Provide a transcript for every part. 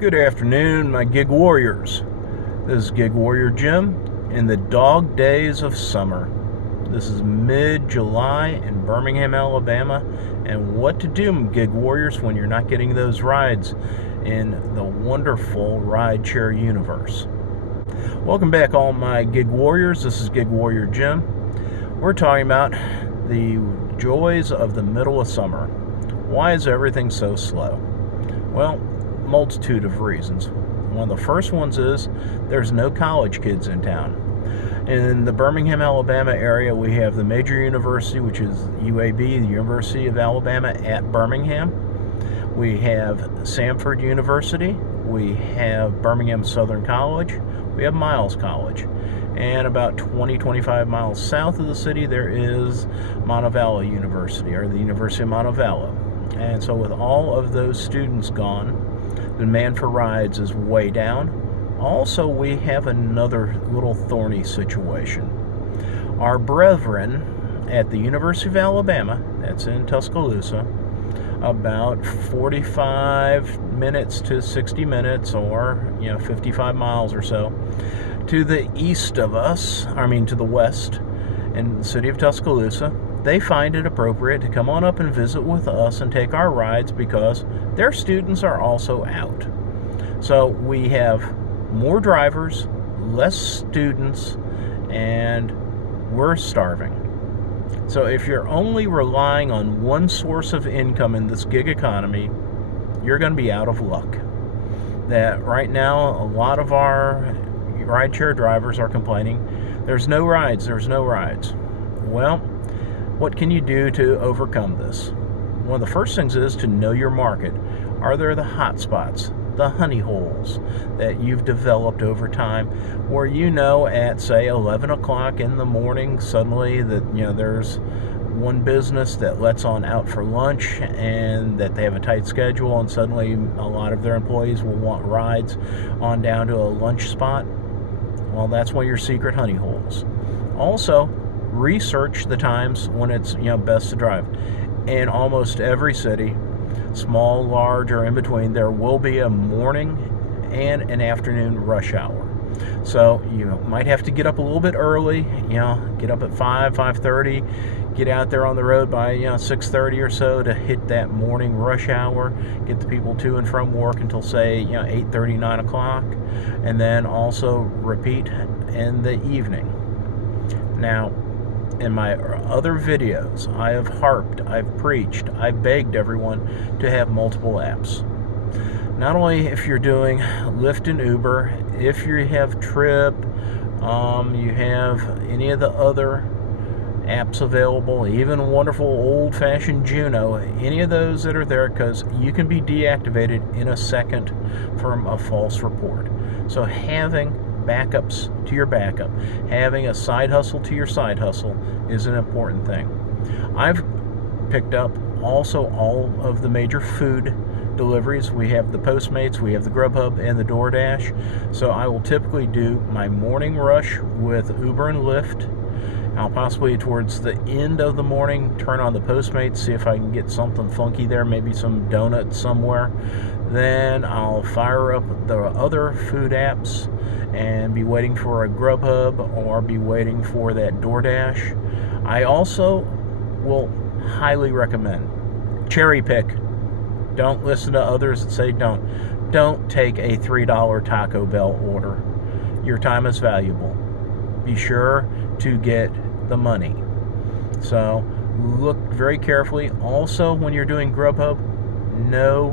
Good afternoon, my gig warriors. This is GigWarriorJim in the dog days of summer. This is mid-July in Birmingham, Alabama, and what to do, gig warriors, when you're not getting those rides in the wonderful RideShare universe. Welcome back, all my gig warriors. This is GigWarriorJim. We're talking about the joys of the middle of summer. Why is everything so slow? Well, multitude of reasons. One of the first ones is there's no college kids in town. In the Birmingham, Alabama area, we have the major university, which is UAB, the University of Alabama at Birmingham. We have Samford University. We have Birmingham Southern College. We have Miles College. And about 20-25 miles south of the city, there is Montevallo University, or the University of Montevallo. And so with all of those students gone, the demand for rides is way down. Also, we have another little thorny situation. Our brethren at the University of Alabama, that's in Tuscaloosa, about 45 minutes to 60 minutes, or 55 miles or so, to the east of us, to the west, in the city of Tuscaloosa, they find it appropriate to come on up and visit with us and take our rides because their students are also out. So we have more drivers, less students, and we're starving. So if you're only relying on one source of income in this gig economy, you're going to be out of luck. That right now, a lot of our rideshare drivers are complaining, there's no rides. Well, what can you do to overcome this? One of the first things is to know your market. Are there the hot spots, the honey holes that you've developed over time, where at, say, 11 o'clock in the morning, suddenly that there's one business that lets on out for lunch and that they have a tight schedule, and suddenly a lot of their employees will want rides on down to a lunch spot? Well, that's one of your secret honey holes. Also, research the times when it's best to drive. In almost every city, small, large, or in between, there will be a morning and an afternoon rush hour. So you might have to get up a little bit early, get up at 5:30, get out there on the road by 6:30 or so to hit that morning rush hour, get the people to and from work until, say, 8:30, 9 o'clock, and then also repeat in the evening. Now, in my other videos, I have harped, I've preached, I've begged everyone to have multiple apps. Not only if you're doing Lyft and Uber, if you have Trip, you have any of the other apps available, even wonderful old-fashioned Juno, any of those that are there, because you can be deactivated in a second from a false report. So having backups to your backup, having a side hustle to your side hustle is an important thing. I've picked up also all of the major food deliveries. We have the Postmates, we have the Grubhub, and the DoorDash. So I will typically do my morning rush with Uber and Lyft. I'll possibly, towards the end of the morning, turn on the Postmates, see if I can get something funky there, maybe some donuts somewhere. Then I'll fire up the other food apps and be waiting for a Grubhub or be waiting for that DoorDash. I also will highly recommend cherry pick. Don't listen to others that say don't. Don't take a $3 Taco Bell order. Your time is valuable. Be sure to get the money. So look very carefully. Also, when you're doing Grubhub, know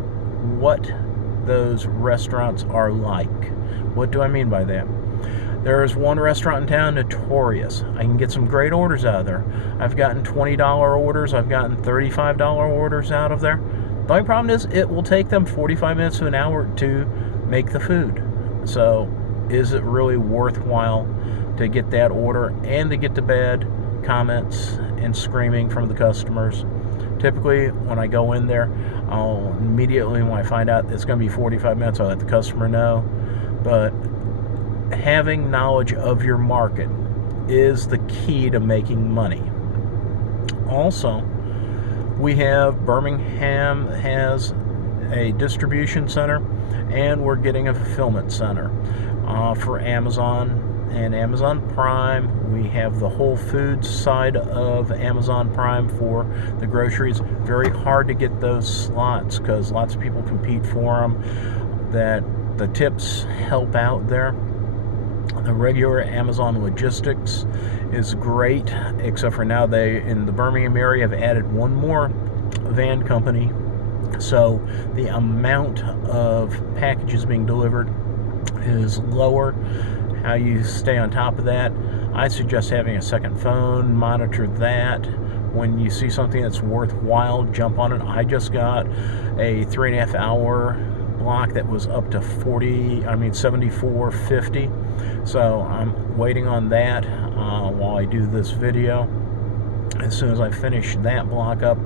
what those restaurants are like. What do I mean by that? There is one restaurant in town, notorious. I can get some great orders out of there. I've gotten $20 orders. I've gotten $35 orders out of there. The only problem is it will take them 45 minutes to an hour to make the food. So is it really worthwhile to get that order and to get the bad comments and screaming from the customers? Typically, when I go in there, I'll immediately, when I find out it's going to be 45 minutes, I'll let the customer know. But having knowledge of your market is the key to making money. Also, we have Birmingham has a distribution center, and we're getting a fulfillment center for Amazon and Amazon Prime. We have the Whole Foods side of Amazon Prime for the groceries. Very hard to get those slots because lots of people compete for them. That the tips help out there. The regular Amazon logistics is great, except for now they, in the Birmingham area, have added one more van company. So the amount of packages being delivered is lower. How you stay on top of that, I suggest having a second phone, monitor that. When you see something that's worthwhile, jump on it. I just got a 3.5 hour block that was up to $74.50. So I'm waiting on that while I do this video. As soon as I finish that block up,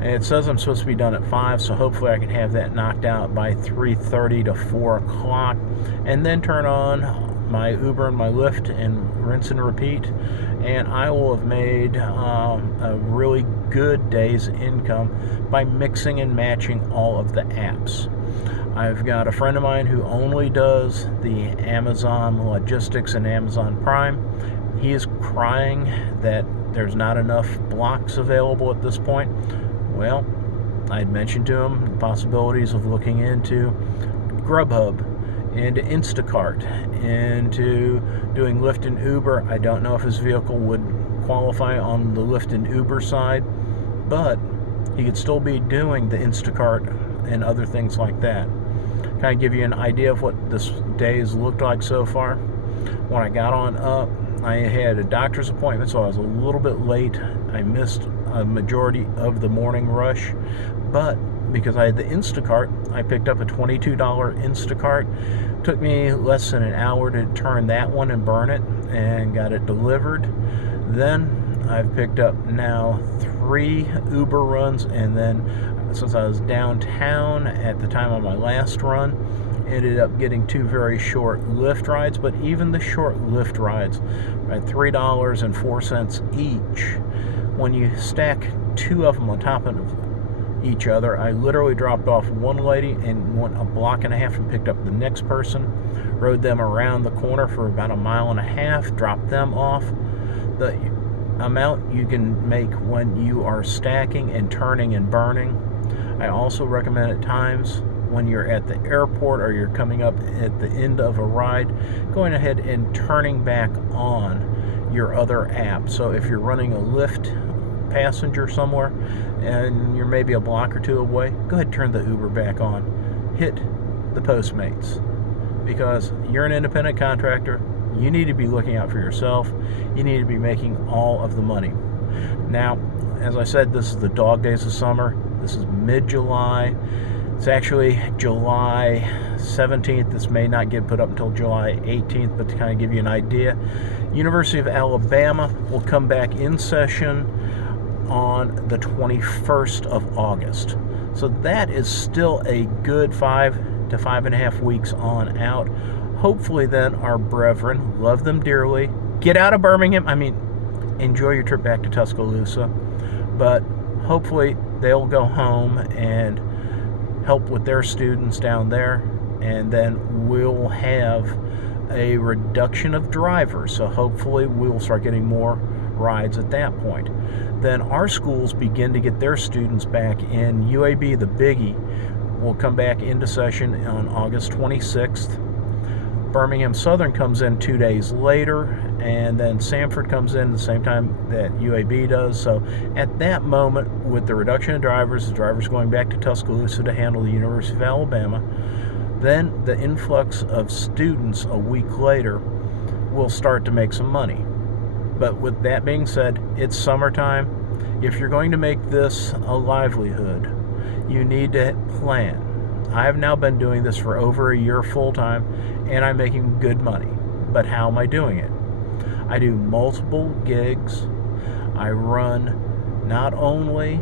it says I'm supposed to be done at 5, so hopefully I can have that knocked out by 3:30 to 4 o'clock, and then turn on my Uber and my Lyft and rinse and repeat, and I will have made a really good day's income by mixing and matching all of the apps. I've got a friend of mine who only does the Amazon logistics and Amazon Prime. He is crying that there's not enough blocks available at this point. Well, I had mentioned to him the possibilities of looking into Grubhub, into Instacart, into doing Lyft and Uber. I don't know if his vehicle would qualify on the Lyft and Uber side, but he could still be doing the Instacart and other things like that. Kind of give you an idea of what this day has looked like so far. When I got on up, I had a doctor's appointment, so I was a little bit late. I missed a majority of the morning rush, but because I had the Instacart, I picked up a $22 Instacart. Took me less than an hour to turn that one and burn it, and got it delivered. Then I've picked up now 3 Uber runs, and then since I was downtown at the time of my last run, ended up getting 2 very short Lyft rides. But even the short Lyft rides at $3.04 each, when you stack 2 of them on top of each other, I literally dropped off one lady and went a block and a half and picked up the next person, rode them around the corner for about a mile and a half, dropped them off. The amount you can make when you are stacking and turning and burning. I also recommend at times when you're at the airport or you're coming up at the end of a ride, going ahead and turning back on your other app. So if you're running a Lyft passenger somewhere and you're maybe a block or 2 away, go ahead and turn the Uber back on. Hit the Postmates, because you're an independent contractor. You need to be looking out for yourself. You need to be making all of the money. Now, as I said, this is the dog days of summer. This is mid-July. It's actually July 17th. This may not get put up until July 18th, but to kind of give you an idea, University of Alabama will come back in session on the 21st of August. So that is still a good 5 to 5.5 weeks on out. Hopefully then our brethren, love them dearly, get out of Birmingham. I mean, enjoy your trip back to Tuscaloosa, but hopefully they'll go home and help with their students down there, and then we'll have a reduction of drivers. So hopefully we'll start getting more rides at that point. Then our schools begin to get their students back in. UAB, the biggie, will come back into session on August 26th. Birmingham Southern comes in 2 days later, and then Samford comes in the same time that UAB does. So at that moment, with the reduction of drivers, the drivers going back to Tuscaloosa to handle the University of Alabama, then the influx of students a week later will start to make some money. But with that being said, it's summertime. If you're going to make this a livelihood, you need to plan. I have now been doing this for over a year full-time, and I'm making good money. But how am I doing it? I do multiple gigs. I run not only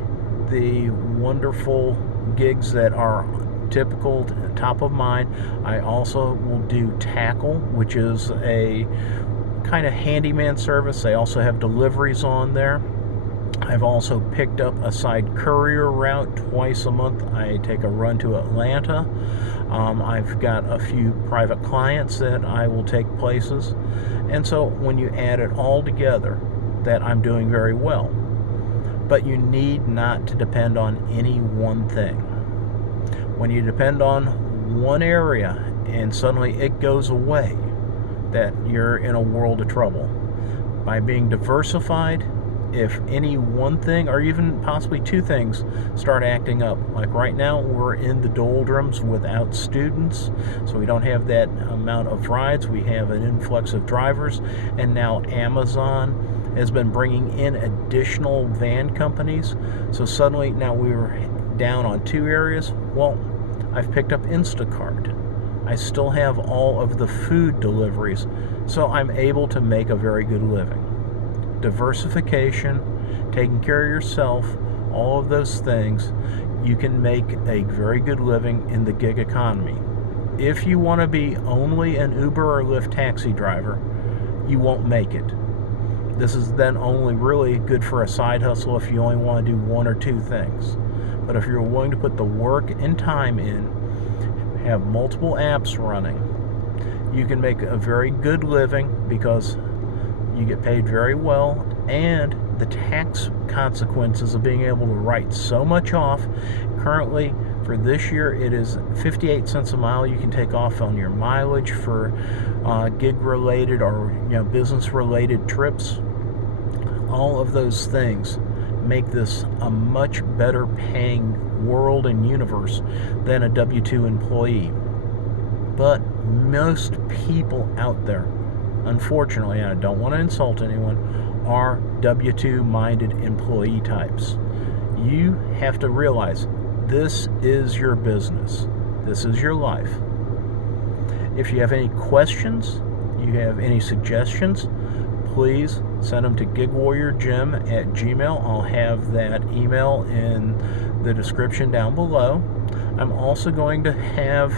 the wonderful gigs that are typical, top of mind, I also will do tackle, which is a kind of handyman service. They also have deliveries on there. I've also picked up a side courier route twice a month. I take a run to Atlanta. I've got a few private clients that I will take places. And so when you add it all together, that I'm doing very well. But you need not to depend on any one thing. When you depend on one area and suddenly it goes away, that you're in a world of trouble. By being diversified, if any one thing or even possibly two things start acting up, like right now we're in the doldrums without students, so we don't have that amount of rides. We have an influx of drivers, and now Amazon has been bringing in additional van companies, so suddenly now we're down on two areas. Well, I've picked up Instacart. I still have all of the food deliveries, so I'm able to make a very good living. Diversification, taking care of yourself, all of those things, you can make a very good living in the gig economy. If you want to be only an Uber or Lyft taxi driver, you won't make it. This is then only really good for a side hustle if you only want to do one or two things. But if you're willing to put the work and time in, have multiple apps running, you can make a very good living because you get paid very well, and the tax consequences of being able to write so much off. Currently, for this year, it is 58 cents a mile you can take off on your mileage for gig-related or business-related trips. All of those things make this a much better paying world and universe than a W-2 employee. But most people out there, unfortunately, and I don't want to insult anyone, are W-2 minded employee types. You have to realize this is your business. This is your life. If you have any questions, you have any suggestions, please send them to GigWarriorJim@gmail.com. I'll have that email in the description down below. I'm also going to have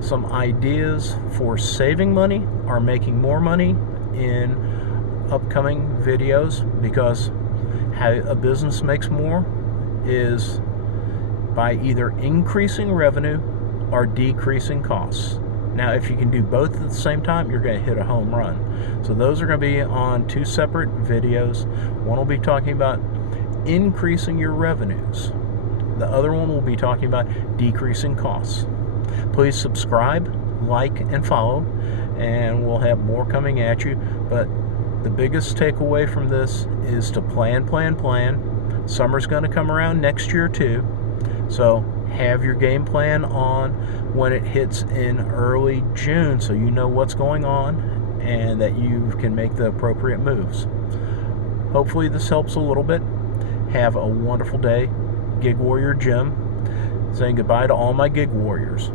some ideas for saving money or making more money in upcoming videos, because how a business makes more is by either increasing revenue or decreasing costs. Now, if you can do both at the same time, you're going to hit a home run. So those are going to be on two separate videos. One will be talking about increasing your revenues. The other one will be talking about decreasing costs. Please subscribe, like, and follow, and we'll have more coming at you. But the biggest takeaway from this is to plan, plan, plan. Summer's going to come around next year too, so have your game plan on when it hits in early June, so you know what's going on and that you can make the appropriate moves. Hopefully this helps a little bit. Have a wonderful day. Gig Warrior Jim saying goodbye to all my gig warriors.